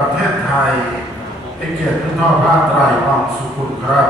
ประเทศไทยเป็นเกียรติคุณพ่อพระไตรวังสุขุนครับ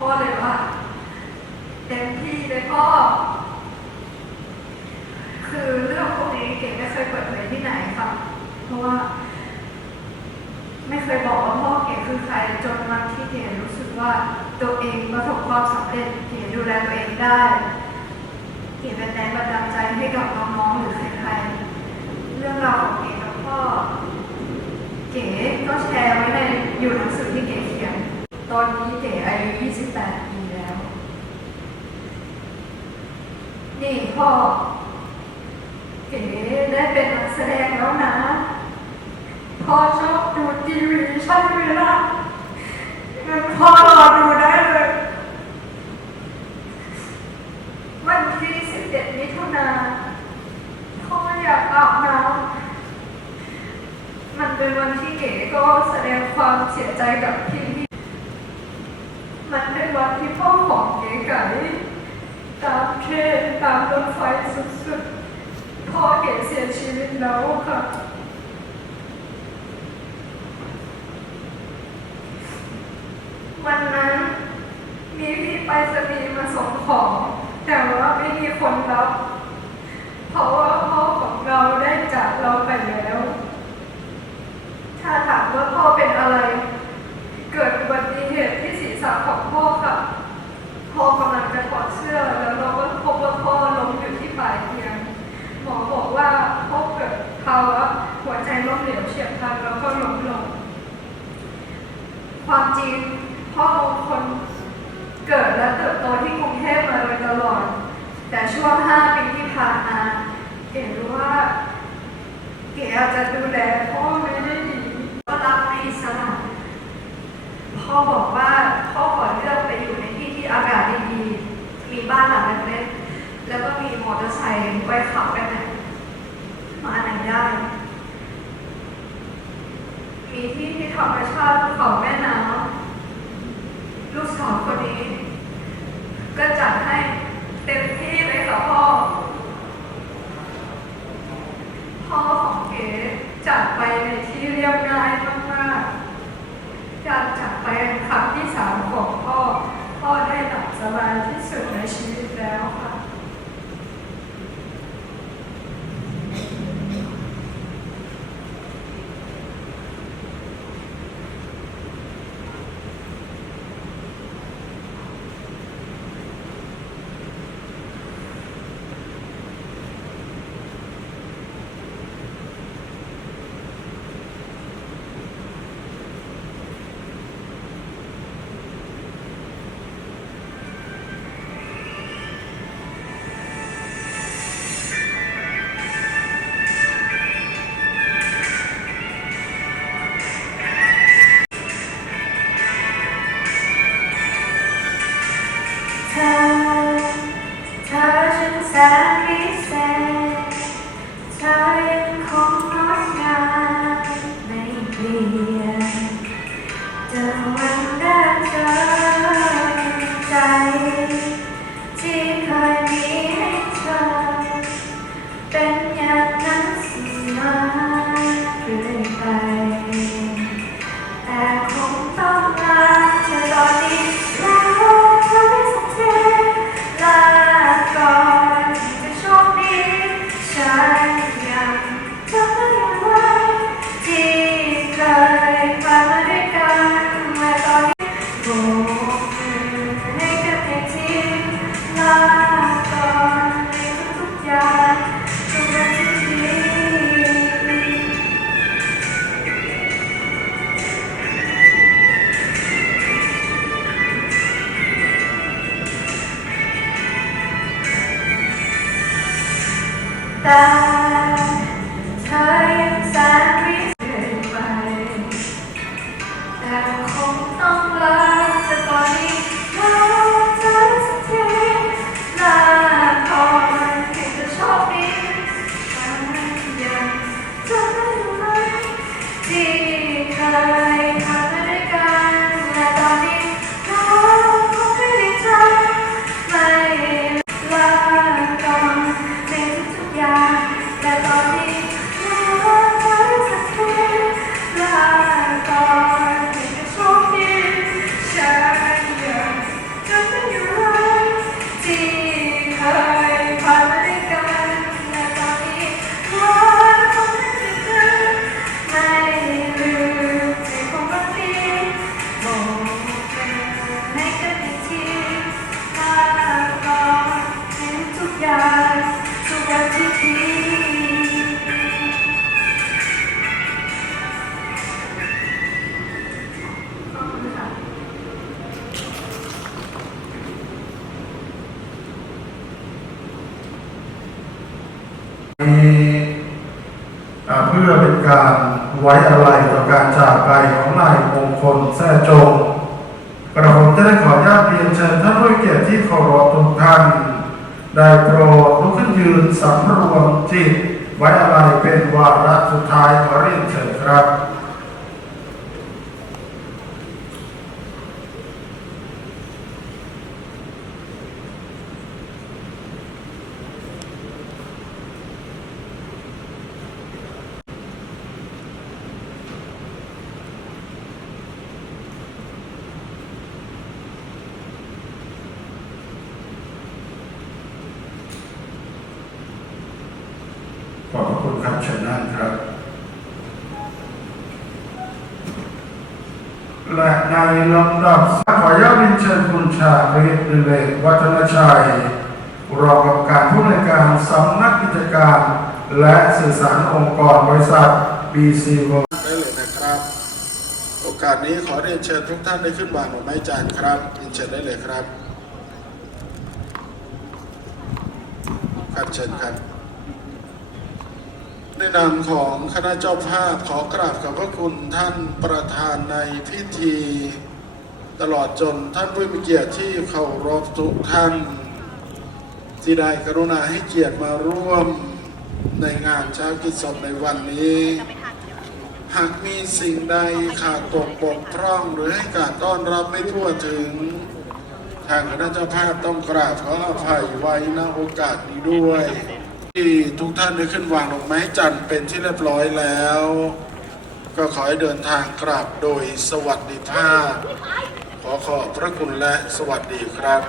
พ่อเลยว่าเต็มที่เลยพ่อ คือเรื่องพวกนี้เก๋ไม่เคยเปิดเผยที่ไหนค่ะ เพราะ ว่า ไม่เคยบอกว่าพ่อเก๋คือใครจนวันที่เก๋รู้สึกว่าตัวเองประสบความสำเร็จเก๋ดูแลตัวเองได้เก๋เป็นแรงบันดาลใจให้กับน้องๆหรือใครๆเรื่องราวของเก๋กับพ่อเก๋ก็แชร์ไว้ในอยู่หนังสือที่เก๋เขียน ตอนนี้เก๋อายุ 28 ปีแล้ว นี่พ่อเก๋ได้เป็นนักแสดงแล้วนะ พ่อชอบดูทีวีใช่ไหมล่ะงั้นพ่อรอดูได้เลย วันที่ 17มิถุนาพ่ออยากอาบน้ำมันเป็นวันที่เก๋ก็แสดงความเสียใจกับพี่พี่มันเป็นวันที่พ่อของเก๋ไก่ตามเทรนตามรถไฟสุดๆ พ่อเก๋เสียชีวิตแล้วค่ะ วันนั้น มีพี่ไปรษณีย์มาส่งของ แต่ว่าไม่มีคนรับ เพราะว่าพ่อของเราได้จากเราไปแล้ว ถ้าถามว่าพ่อเป็นอะไร เกิดอุบัติเหตุที่ศีรษะของพ่อค่ะพ่อกำลังจะถอดเสื้อแล้วเราก็พบว่าพ่อล้มอยู่ที่ปลายเตียงหมอบอกว่าพ่อเกิดภาวะหัวใจล้มเหลวเฉียบพลันแล้วก็ล้มลงความจริง พ่อเป็นคนเกิดและเติบโตที่กรุงเทพมาโดยตลอด แต่ช่วง 5 ปีที่ผ่านมาเก๋รู้ว่า เก๋อาจจะดูแลพ่อไม่ได้ดีก็รักในอิสระพ่อบอกว่าพ่อขอเลือกไปอยู่ในที่ที่อากาศดีๆ มีบ้านหลังเล็กๆแล้วก็มีมอเตอร์ไซค์ไว้ขับไปไหนมาไหนได้ มีที่ที่ธรรมชาติภูเขาแม่น้ำ สองคนนี้ ก็จัดให้เต็มที่เลยค่ะพ่อพ่อ แเพื่อเป็นการไว้อะไรต่อการจากไปของนายมงคลแท้จงกระผมจะได้ขออนุญาตเรียนเชิญท่านผู้เกียรติที่เคารพทุกท่าน ได้โปรดลุกขึ้นยืนสำรวมจิตไว้อะไรเป็นวาระสุดท้ายขอเรียนเชิญครับ ครับเชิญนั่งครับ และในลำดับขออนุญาตเรียนเชิญคุณชาคริตดิเลกวัฒนชัย รองกรรมการผู้ในวยการสำนักกิจการ และสื่อสารองค์กรบริษัท BC World ได้เลยนะครับ โอกาสนี้ขอเรียนเชิญทุกท่านได้ขึ้นวางดอกไม้จันทร์ครับเรียนเชิญได้เลยครับครับเชิญครับ ในนามของคณะเจ้าภาพขอกราบขอบพระคุณท่านประธานในพิธี ตลอดจนท่านผู้มีเกียรติที่เคารพทุกท่านที่ได้กรุณาให้เกียรติมาร่วมในงานเช้ากิจศพในวันนี้ หากมีสิ่งใดขาดตกบกพร่องหรือให้การต้อนรับไม่ทั่วถึง ทางคณะเจ้าภาพต้องกราบขออภัยไว้ณโอกาสนี้ด้วย ที่ทุกท่านได้ขึ้นวางดอกไม้จันทร์เป็นที่เรียบร้อยแล้ว ก็ขอให้เดินทางกลับโดยสวัสดิภาพ ขอขอบพระคุณและสวัสดีครับ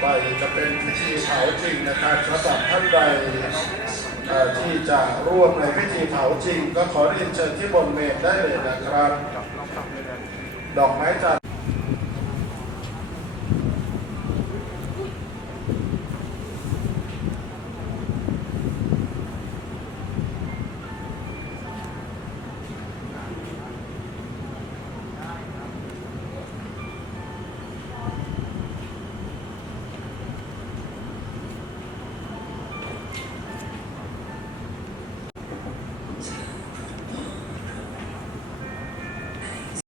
ไปจะเป็นพิธีเผาจริงนะครับสำหรับท่านใดที่จะร่วมในพิธีเผาจริง ก็ขอเรียนเชิญที่บนเมนได้เลยนะครับ ดอกไม้จันทร์